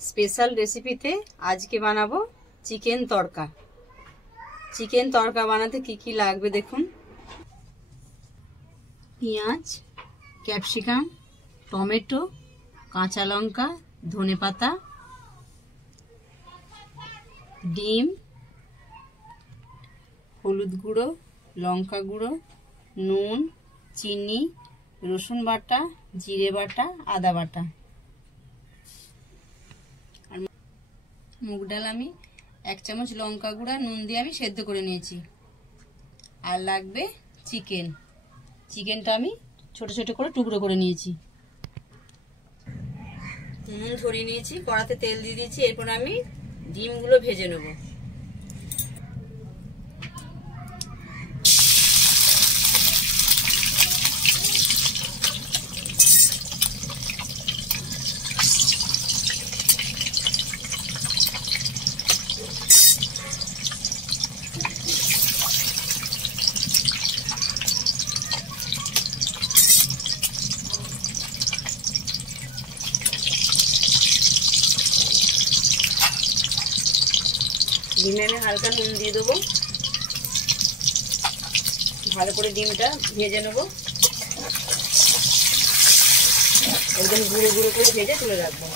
Special রেসিপিতে আজকে বানাবো চিকেন তড়কা। চিকেন তড়কা বানাতে কি কি লাগবে দেখুন। পেঁয়াজ, ক্যাপসিকাম, টমেটো, কাঁচা লঙ্কা, ধনেপাতা, ডিম, হলুদ গুঁড়ো, লঙ্কা গুঁড়ো, নুন, চিনি, রসুন বাটা, জিরে বাটা, আদা বাটা। আর মুগ ডাল আমি 1 চামচ লঙ্কা গুঁড়া নুন দিয়ে আমি সেদ্ধ করে নিয়েছি। আর লাগবে চিকেন। চিকেনটা আমি ছোট ছোট করে টুকরো করে নিয়েছি। নুন ছড়িয়ে নিয়েছি, কড়াতে তেল দিয়ে দিয়েছি। এরপর আমি ডিমগুলো ভেজে নেব। ডিমে আমি হালকা নুন দিয়ে দেবো। ভালো করে ডিমটা ভেজে নেবো। একদম গুঁড়ো গুঁড়ো করে ভেজে তুলে রাখবো।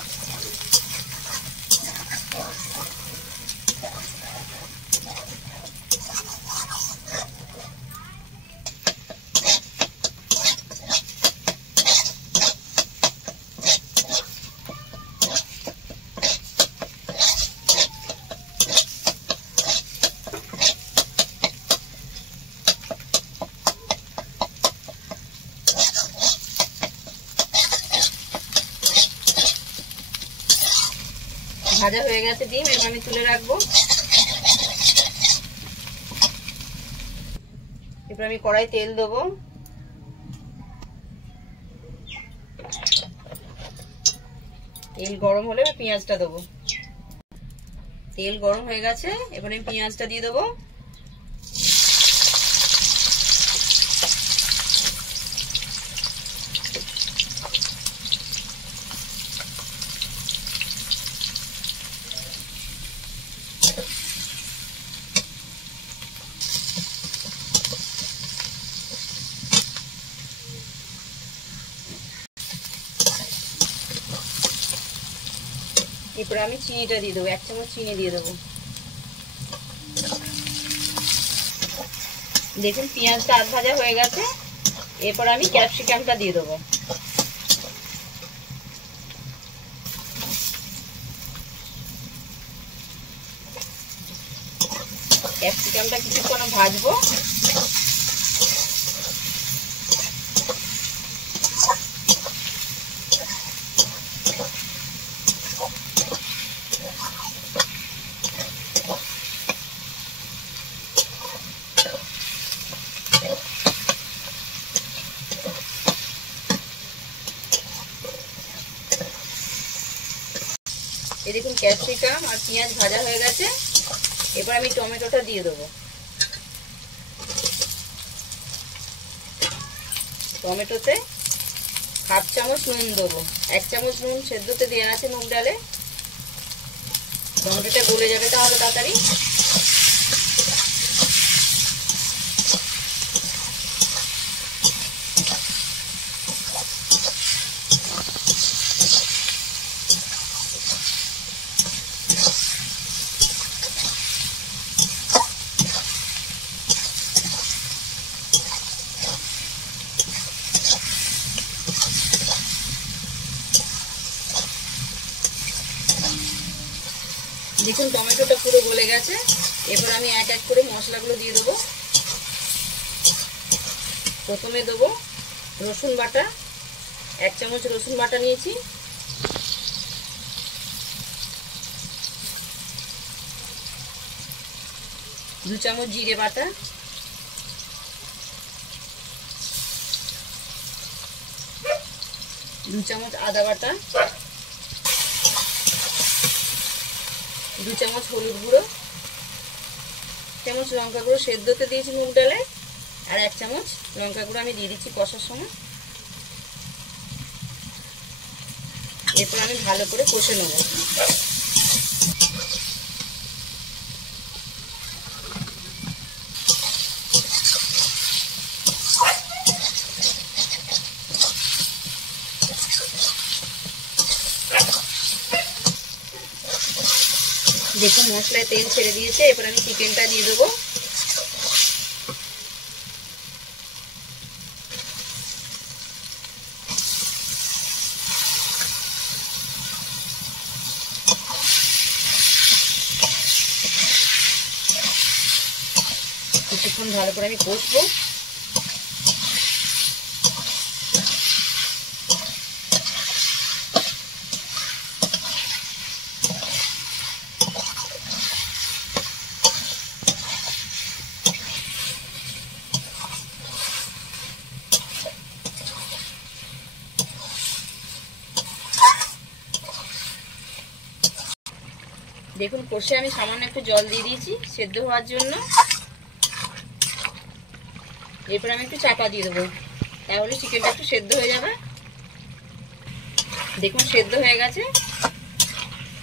ভাজা হয়ে গেছে ডিম, এটা আমি তুলে রাখবো। এবার আমি কড়াই তেল দেবো। তেল গরম হলে পেঁয়াজটা দেবো। তেল গরম হয়ে গেছে, এবার আমি পেঁয়াজটা দিয়ে দেবো। এরপরে আমি চিনিটা দিয়ে দেবো। 1 চামচ চিনি দিয়ে দেবো। দেখুন পেঁয়াজটা আধ ভাজা হয়ে গেছে। এরপর আমি ক্যাপসিকামটা দিয়ে দেবো। ক্যাপসিকামটা কিছুক্ষণ ভাজবো। এই দেখুন ক্যাপসিকাম আর পেঁয়াজ ভাজা হয়ে গেছে। এবার আমি টমেটোটা দিয়ে দেবো। টমেটোতে 1/2 চামচ নুন দেবো। 1 চামচ নুন সেদ্ধতে দেওয়া আছে মুগ ডালে। টমেটোটা গলে যাবে তাহলে তাড়াতাড়ি। দেখুন টমেটোটা পুরো গলে গেছে। এরপর আমি এক এক করে মশলাগুলো দিয়ে দেবো। প্রথমে দেবো রসুন বাটা। 1 চামচ রসুন বাটা নিয়েছি। দু চামচ জিরে বাটা, 2 চামচ আদা বাটা, 2 চামচ হলুদ গুঁড়ো, 1 চামচ লঙ্কা গুঁড়ো সেদ্ধতে দিয়েছি মুগ ডালে। আর 1 চামচ লঙ্কা গুঁড়ো আমি দিয়ে দিচ্ছি কষার সময়। এরপর আমি ভালো করে কষে নেব। দেখুন মশলায় তেল ছেড়ে দিয়েছে, এরপর আমি চিকেনটা দিয়ে দেবো। কিছুক্ষণ ভালো করে আমি কষবো। দেখুন কষে আমি সামান্য একটু জল দিয়ে দিয়েছি সেদ্ধ হওয়ার জন্য। এরপর আমি একটু চাপা দিয়ে দেবো, তাহলে চিকেনটা একটু সেদ্ধ হয়ে যাবে। দেখুন সেদ্ধ হয়ে গেছে।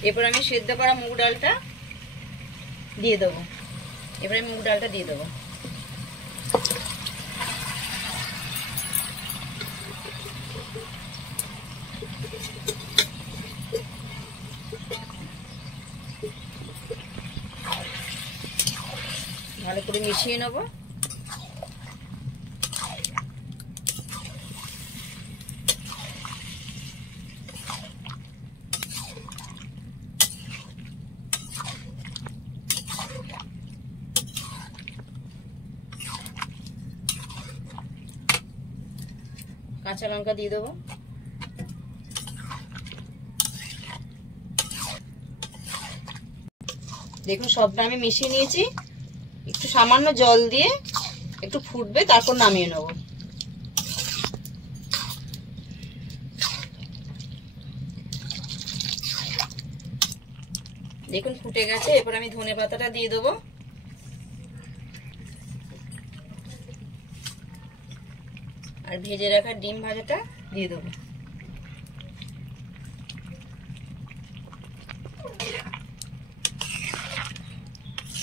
এরপর আমি সেদ্ধ করা মুগ ডালটা দিয়ে দেবো। এবারে মুগ ডালটা দিয়ে দেবো। ভালো করে মিশিয়ে নেব। কাঁচা লঙ্কা দিয়ে দেবো। দেখুন সবটা আমি মিশিয়ে নিয়েছি। একটু সামান্য জল দিয়ে একটু ফুটবে, তারপর নামিয়ে নেব। দেখুন ফুটে গেছে। এরপর আমি ধনে পাতাটা দিয়ে দেবো। আর ভেজে রাখা ডিম ভাজাটা দিয়ে দেবো।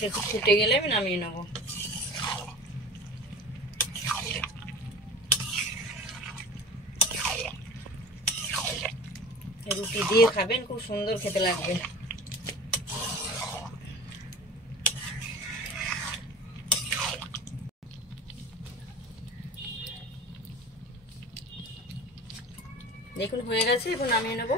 একটু ফুটে গেলে আমি নামিয়ে নেব। রুটি দিয়ে খাবেন, খুব সুন্দর খেতে লাগবে। দেখুন হয়ে গেছে, এখন নামিয়ে নেব।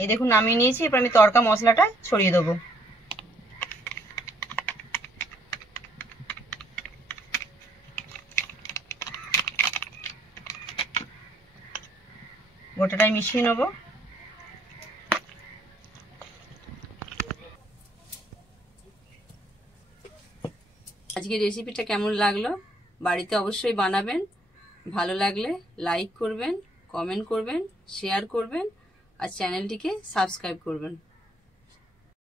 এই দেখুন নামিয়ে নিয়েছি। এবার আমি তড়কা মশলাটা ছড়িয়ে দেবো। গোটাটাই মিশিয়ে নেব। আজকের রেসিপিটা কেমন লাগলো বাড়িতে অবশ্যই বানাবেন। ভালো লাগলে লাইক করবেন, কমেন্ট করবেন, শেয়ার করবেন আর চ্যানেলটিকে সাবস্ক্রাইব করবেন।